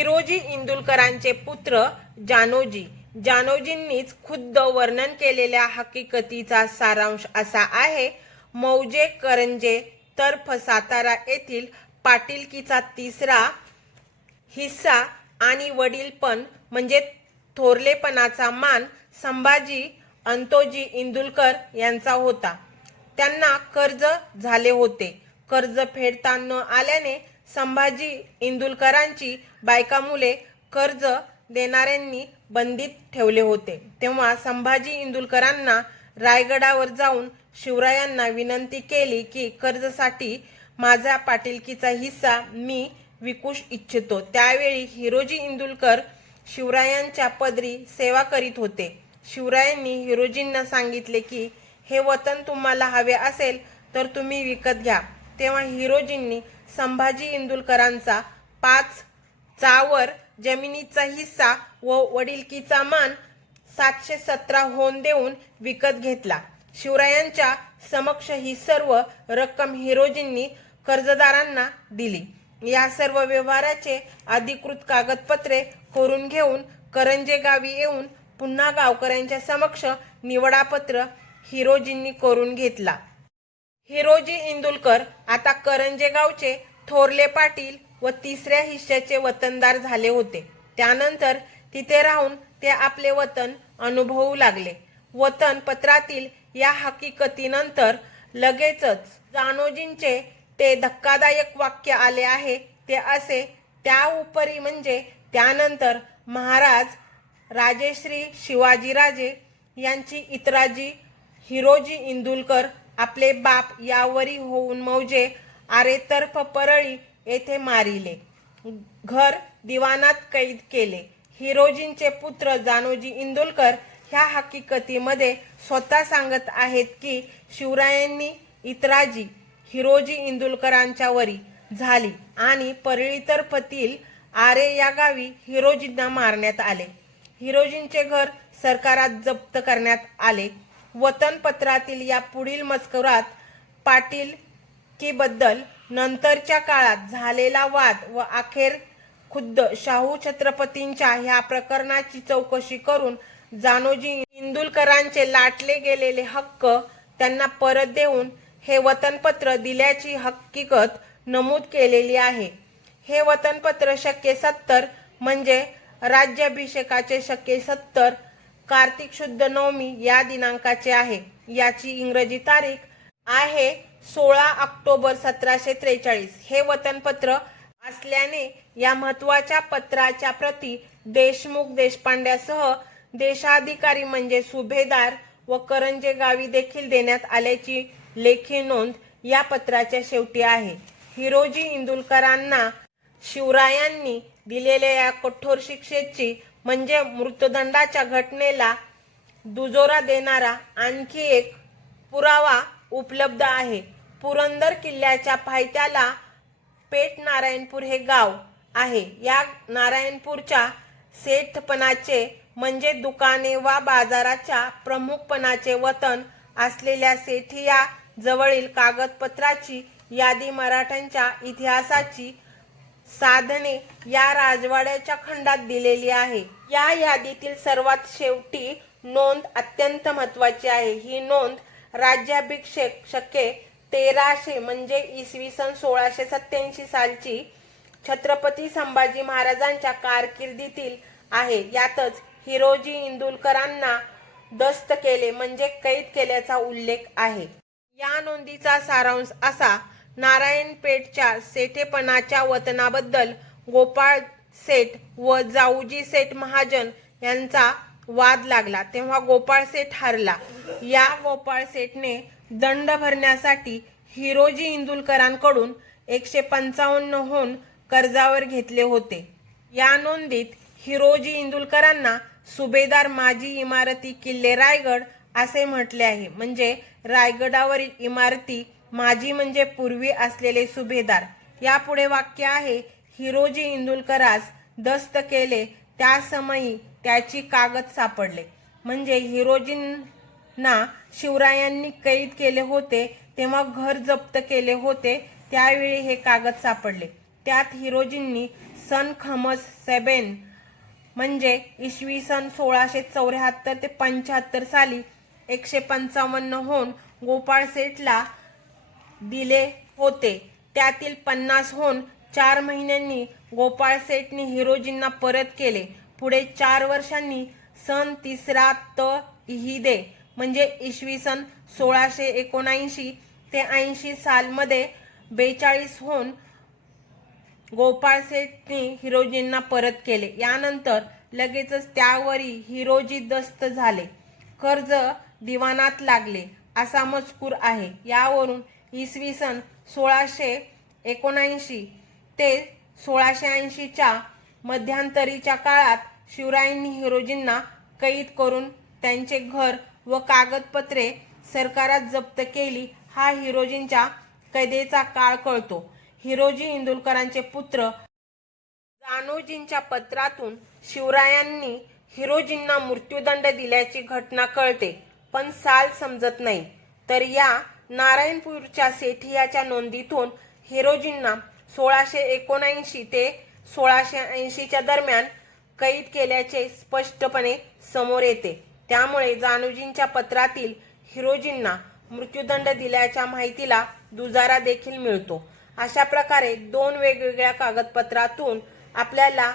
हिरोजी इंदुलकरांचे पुत्र जानोजी. जानोजींनीच खुद्द वर्णन केलेल्या हकीकतीचा सारांश असा आहे मौजे करंजे तर्फ सातारा येथील पाटीलकीचा तिसरा हिस्सा आणि वडीलपण म्हणजे थोरलेपणाचा मान संभाजी अंतोजी इंदुलकर यांचा होता. त्यांना कर्ज झाले होते. कर्ज फेडता न आल्याने संभाजी इंदुलकरांची बायका मुले कर्ज देणाऱ्यांनी बंदीत ठेवले होते. तेव्हा संभाजी इंदुलकरांना रायगडावर जाऊन शिवरायांना विनंती केली की कर्जसाठी माझा पाटीलकीचा हिस्सा मी विकू इच्छितो. त्यावेळी हिरोजी इंदुलकर शिवरायांच्या पदरी सेवा करीत होते. शिवरायांनी हिरोजींना सांगितले की हे वतन तुम्हाला हवे असेल तर तुम्ही विकत घ्या. तेव्हा हिरोजींनी संभाजी इंदुलकरांचा पाच चावर जमिनीचा हिस्सा व वडिलकीचा मान सातशे सतरा होऊन देऊन विकत घेतला. शिवरायांच्या समक्ष ही सर्व रक्कम हिरोजींनी कर्जदारांना दिली. या सर्व व्यवहाराचे अधिकृत कागदपत्रे करून घेऊन करंजे गावी येऊन पुन्हा गावकऱ्यांच्या समक्ष निवडापत्र हिरोजींनी करून घेतला. हिरोजी इंदुलकर आता करंजे गावचे थोरले पाटील व तिसऱ्या हिश्श्याचे वतनदार झाले होते. त्यानंतर तिथे राहून ते आपले वतन अनुभवू लागले. वतन पत्रातील या हकीकतीनंतर लगेचच जानोजींचे ते धक्कादायक वाक्य आले आहे. ते असे त्या उपरी म्हणजे त्यानंतर महाराज राजेश्री शिवाजीराजे यांची इतराजी हिरोजी इंदुलकर आपले बाप यावरी होऊन मौजे आरेतर्फ परळी येथे मारिले. घर दिवानात कैद केले. हिरोजींचे पुत्र जानोजी इंदुलकर ह्या हकीकतीमध्ये स्वतः सांगत आहेत की शिवरायांनी इतराजी हिरोजी इंदुलकरांच्या वरी झाली आणि परळीतर्फतील आरे या गावी हिरोजींना मारण्यात आले. हिरोजींचे घर सरकारात जप्त करण्यात आले. वतनपत्रातील या पुढील मजकुरात पाटील की बद्दल नंतरच्या काळात झालेला वाद व अखेर खुद्द शाहू छत्रपतींच्या ह्या प्रकरणाची चौकशी करून जानोजी इंदुलकरांचे लाटले गेलेले हक्क त्यांना परत देऊन हे वतनपत्र दिल्याची हकीकत नमूद केलेली आहे. हे वतनपत्र शक्य सत्तर म्हणजे राज्याभिषेकाचे शक्य सत्तर कार्तिक शुद्ध नवमी या दिनांकाचे आहे. याची इंग्रजी तारीख आहे सोळा ऑक्टोबर सतराशे त्रेचाळीस. हे वतनपत्र असल्याने या महत्त्वाच्या पत्राच्या प्रती देशमुख देशपांड्यासह देशाधिकारी म्हणजे सुभेदार व करंजे गावी देखील देण्यात आल्याची लेखी नोंद या पत्राच्या शेवटी आहे. हिरोजी इंदुलकरांना शिवरायांनी दिलेल्या या कठोर शिक्षेची म्हणजे मृत्यूदंडाच्या घटनेला दुजोरा देणारा आणखी एक पुरावा उपलब्ध आहे. पुरंदर किल्ल्याच्या पायथ्याला पेठ नारायणपूर हे गाव आहे. या नारायणपूरच्या सेठपणाचे म्हणजे दुकाने वा बाजाराच्या प्रमुखपणाचे वतन असलेल्या सेठिया जवळील कागदपत्राची यादी मराठ्यांच्या इतिहासाची साधने या राजवाड्याच्या खंडात दिलेली आहे. या यादीतील सर्वात शेवटी नोंद अत्यंत महत्वाची आहे. ही नोंद राज्याभिषेक शके तेराशे म्हणजे इसवी सन सोळाशे सत्याऐंशी सालची छत्रपती संभाजी महाराजांच्या कारकिर्दीतील आहे. यातच हिरोजी इंदुलकरांना दस्त केले म्हणजे कैद केल्याचा उल्लेख आहे. या नोंदीचा सारांश असा नारायणपेठच्या सेठेपणाच्या वतनाबद्दल गोपाळ सेठ व जाऊजी सेठ महाजन यांचा वाद लागला. तेव्हा गोपाळ सेठ हरला. या गोपाळ सेठने दंड भरण्यासाठी हिरोजी इंदुलकरांकडून एकशे पंचावन्न होऊन कर्जावर घेतले होते. या नोंदीत हिरोजी इंदुलकरांना सुभेदार माजी इमारती किल्ले रायगड असे म्हटले आहे. म्हणजे रायगडावरील इमारती माजी म्हणजे पूर्वी असलेले सुभेदार. यापुढे वाक्य आहे हिरोजी इंदुलकरास दस्त केले त्या समयी त्याची कागद सापडले. म्हणजे हिरोजींना शिवरायांनी कैद केले होते तेव्हा घर जप्त केले होते त्यावेळी हे कागद सापडले. त्यात हिरोजींनी सन खमस सेबेन म्हणजे इसवी सन सोळाशे चौऱ्याहत्तर ते पंच्याहत्तर साली एकशे पंचावन्न होऊन गोपाळ सेठला दिले होते. त्यातील पन्नासहून चार महिन्यांनी गोपाळ सेठनी हिरोजींना परत केले. पुढे चार वर्षांनी सन तिसरा त इहिदे म्हणजे इसवी सन सोळाशे एकोणऐंशी ते ऐंशी सालमध्ये बेचाळीसहून गोपाळ सेठनी हिरोजींना परत केले. यानंतर लगेचच त्यावरी हिरोजी दस्त झाले. कर्ज दिवाणात लागले. असा मजकूर आहे. यावरून इसवी सन सोळाशे एकोणऐंशी ते सोळाशे ऐंशीच्या मध्यांतरीच्या काळात शिवरायांनी हिरोजींना कैद करून त्यांचे घर व कागदपत्रे सरकारात जप्त केली. हा हिरोजींच्या कैदेचा काळ कळतो. हिरोजी इंदुलकरांचे पुत्र जानोजींच्या पत्रातून शिवरायांनी हिरोजींना मृत्यूदंड दिल्याची घटना कळते पण साल समजत नाही. तर या नारायणपूरच्या सेठियाच्या नोंदीतून हिरोजींना सोळाशे एकोणऐंशी ते सोळाशे ऐंशीच्या दरम्यान कैद केल्याचे स्पष्टपणे समोर येते. त्यामुळे जानुजींच्या पत्रातील हिरोजींना मृत्यूदंड दिल्याच्या माहितीला दुजारा देखील मिळतो. अशा प्रकारे दोन वेगवेगळ्या कागदपत्रातून आपल्याला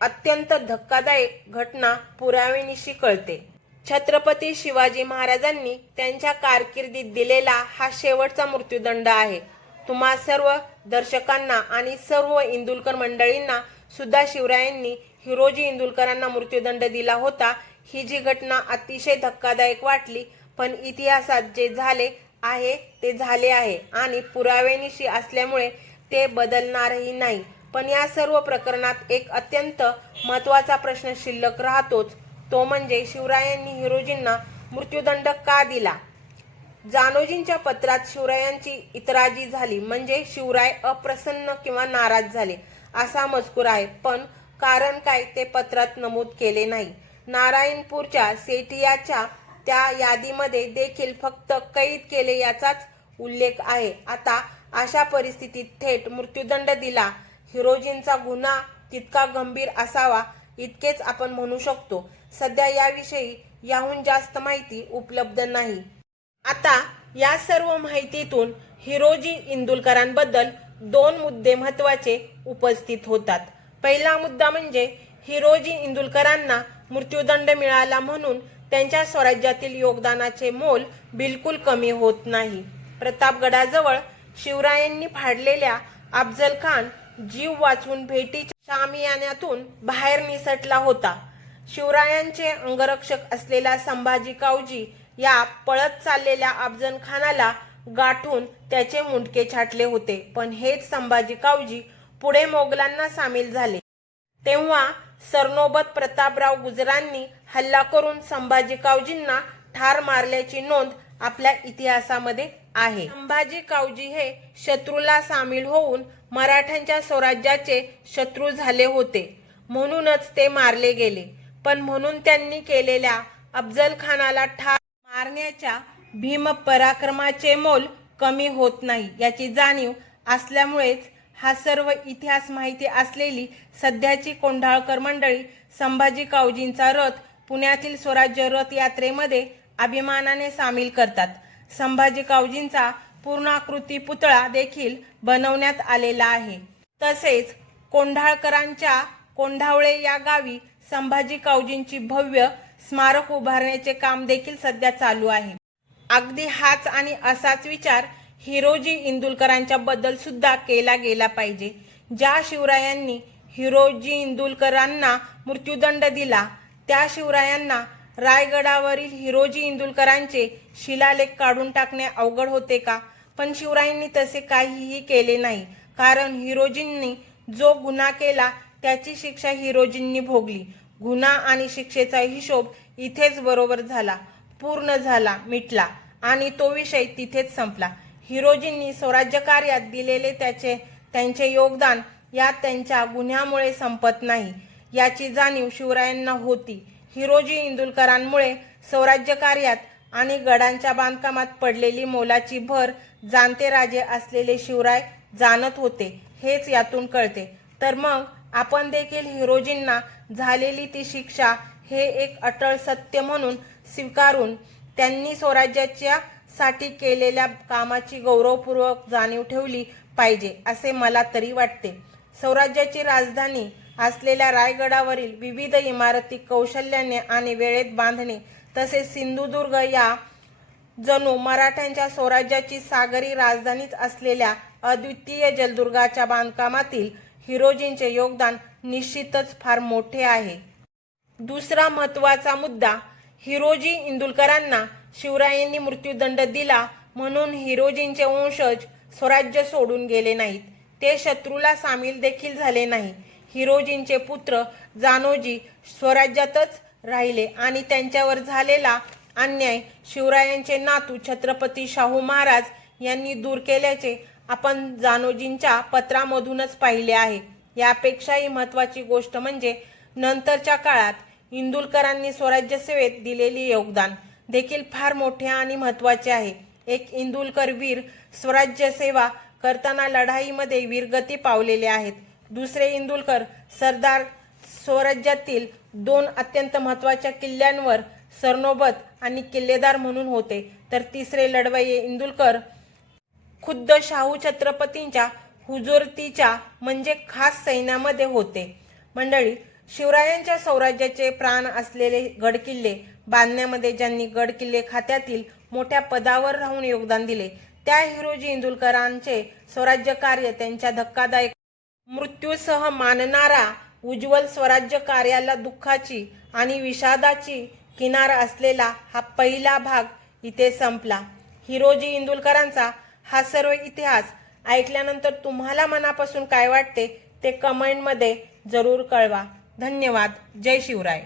अत्यंत धक्कादायक घटना पुराव्यानिशी कळते. छत्रपती शिवाजी महाराजांनी त्यांच्या कारकिर्दीत दिलेला हा शेवटचा मृत्यूदंड आहे. तुम्हा सर्व दर्शकांना आणि सर्व इंदुलकर मंडळींना सुद्धा शिवरायांनी हिरोजी इंदुलकरांना मृत्यूदंड दिला होता ही जी घटना अतिशय धक्कादायक वाटली पण इतिहासात जे झाले आहे ते झाले आहे आणि पुराव्यानिशी असल्यामुळे ते बदलणारही नाही. पण या सर्व प्रकरणात एक अत्यंत महत्त्वाचा प्रश्न शिल्लक राहतोच. तो म्हणजे शिवरायांनी हिरोजींना मृत्यूदंड का दिला? जानोजींच्या पत्रात शिवरायांची इतराजी झाली म्हणजे शिवराय अप्रसन्न किंवा नाराज झाले असा मजकूर आहे. पण कारण काय ते पत्रात नमूद केले नाही. नारायणपूरच्या सेठियाच्या त्या यादीमध्ये देखील फक्त कैद केले याचाच उल्लेख आहे. आता अशा परिस्थितीत थेट मृत्यूदंड दिला हिरोजींचा गुन्हा तितका गंभीर असावा इतकेच आपण म्हणू शकतो. सध्या याविषयी याहून जास्त माहिती उपलब्ध नाही. आता या सर्व माहितीतून हिरोजी इंदुलकरांबद्दल दोन मुद्दे महत्त्वाचे उपस्थित होतात. पहिला मुद्दा म्हणजे हिरोजी इंदुलकरांना मृत्यूदंड मिळाला म्हणून त्यांच्या स्वराज्यातील योगदानाचे मोल बिलकुल कमी होत नाही. प्रतापगडाजवळ शिवरायांनी फाडलेल्या अफजल खान जीव वाचून भेटीच्या शामियान्यातून बाहेर निसटला होता. शिवरायांचे अंगरक्षक असलेला संभाजी कावजी या पळत चाललेल्या अफजल खानाला गाठून त्याचे मुंडके छाटले होते. पण हेच संभाजी कावजी पुढे मोगलांना सामील झाले. तेव्हा सरनोबत प्रतापराव गुजरांनी हल्ला करून संभाजी कावजींना ठार मारल्याची नोंद आपल्या इतिहासामध्ये आहे. संभाजी कावजी हे शत्रूला सामील होऊन मराठ्यांच्या स्वराज्याचे शत्रू झाले होते. म्हणूनच ते मारले गेले. पण म्हणून त्यांनी केलेल्या अफजल खानाला ठार मारण्याच्या भीम पराक्रमाचे मोल कमी होत नाही याची जाणीव असल्यामुळेच हा सर्व इतिहास माहिती असलेली सध्याची कोंढाळकर मंडळी संभाजी कावजींचा रथ पुण्यातील स्वराज्य रथ यात्रेमध्ये अभिमानाने सामील करतात. संभाजी कावजींचा पूर्णाकृती पुतळा देखील बनवण्यात आलेला आहे. तसेच कोंढाळकरांच्या कोंढावळे या गावी संभाजी कावजींची भव्य स्मारक उभारण्याचे काम देखील सध्या चालू आहे. अगदी हाच आणि असाच विचार हिरोजी इंदुलकरांच्या बद्दल सुद्धा केला गेला पाहिजे. ज्या शिवरायांनी हिरोजी इंदुलकरांना मृत्यूदंड दिला त्या शिवरायांना रायगडावरील हिरोजी इंदुलकरांचे शिलालेख काढून टाकणे अवघड होते का? पण शिवरायांनी तसे काहीही केले नाही. कारण हिरोजींनी जो गुन्हा केला त्याची शिक्षा हिरोजींनी भोगली. गुन्हा आणि शिक्षेचा हिशोब इथेच बरोबर झाला पूर्ण झाला मिटला आणि तो विषय तिथेच संपला. हिरोजींनी स्वराज्य कार्यात दिलेले त्याचे त्यांचे योगदान या त्यांच्या गुन्ह्यामुळे संपत नाही. याची जाणीव शिवरायांना होती. हिरोजी इंदुलकरांमुळे स्वराज्य कार्यात आणि गडांच्या बांधकामात पडलेली मोलाची भर जाणते राजे असलेले शिवराय जाणत होते हेच यातून कळते. तर मग आपण देखील हिरोजींना झालेली ती शिक्षा हे एक अटळ सत्य म्हणून स्वीकारून त्यांनी स्वराज्याच्या साठी केलेल्या कामाची गौरवपूर्वक जाणीव ठेवली पाहिजे असे मला तरी वाटते. स्वराज्याची राजधानी असलेल्या रायगडावरील विविध इमारती कौशल्याने आणि वेळेत बांधणे तसेच सिंधुदुर्ग या जणू मराठ्यांच्या स्वराज्याची सागरी राजधानीच असलेल्या अद्वितीय जलदुर्गाच्या बांधकामातील हिरोजींचे योगदान निश्चितच फार मोठे आहे. दुसरा महत्त्वाचा मुद्दा हिरोजी इंदुलकरांना शिवरायांनी मृत्यूदंड दिला म्हणून हिरोजींचे वंशज स्वराज्य सोडून गेले नाहीत. ते शत्रूला सामील देखील झाले नाही. हिरोजींचे पुत्र जानोजी स्वराज्यातच राहिले आणि त्यांच्यावर झालेला अन्याय शिवरायांचे नातू छत्रपती शाहू महाराज यांनी दूर केल्याचे आपण जानोजींच्या पत्रामधूनच पाहिले आहे. यापेक्षाही महत्त्वाची गोष्ट म्हणजे नंतरच्या काळात इंदुलकरांनी स्वराज्य सेवेत दिलेले योगदान देखील फार मोठे आणि महत्त्वाचे आहे. एक इंदुलकर वीर स्वराज्य सेवा करताना लढाईमध्ये वीरगती पावलेले आहेत. दुसरे इंदुलकर सरदार स्वराज्यातील दोन अत्यंत महत्त्वाच्या किल्ल्यांवर सरनोबत आणि किल्लेदार म्हणून होते. तर तिसरे लढवये इंदुलकर खुद्द शाहू छत्रपतींच्या हुजोरतीच्या म्हणजे खास सैन्यामध्ये होते. मंडळी शिवरायांच्या स्वराज्याचे प्राण असलेले गडकिल्ले बांधण्यामध्ये ज्यांनी गडकिल्ले खात्यातील मोठ्या पदावर राहून योगदान दिले त्या हिरोजी इंदुलकरांचे स्वराज्य कार्य त्यांच्या धक्कादायक मृत्यूसह मानणारा उज्ज्वल स्वराज्य कार्याला दुःखाची आणि विषादाची किनार असलेला हा पहिला भाग इथे संपला. हिरोजी इंदुलकरांचा हा सर्व इतिहास ऐकल्यानंतर तुम्हाला मनापासून काय वाटते ते कमेंटमध्ये जरूर कळवा. धन्यवाद. जय शिवराय.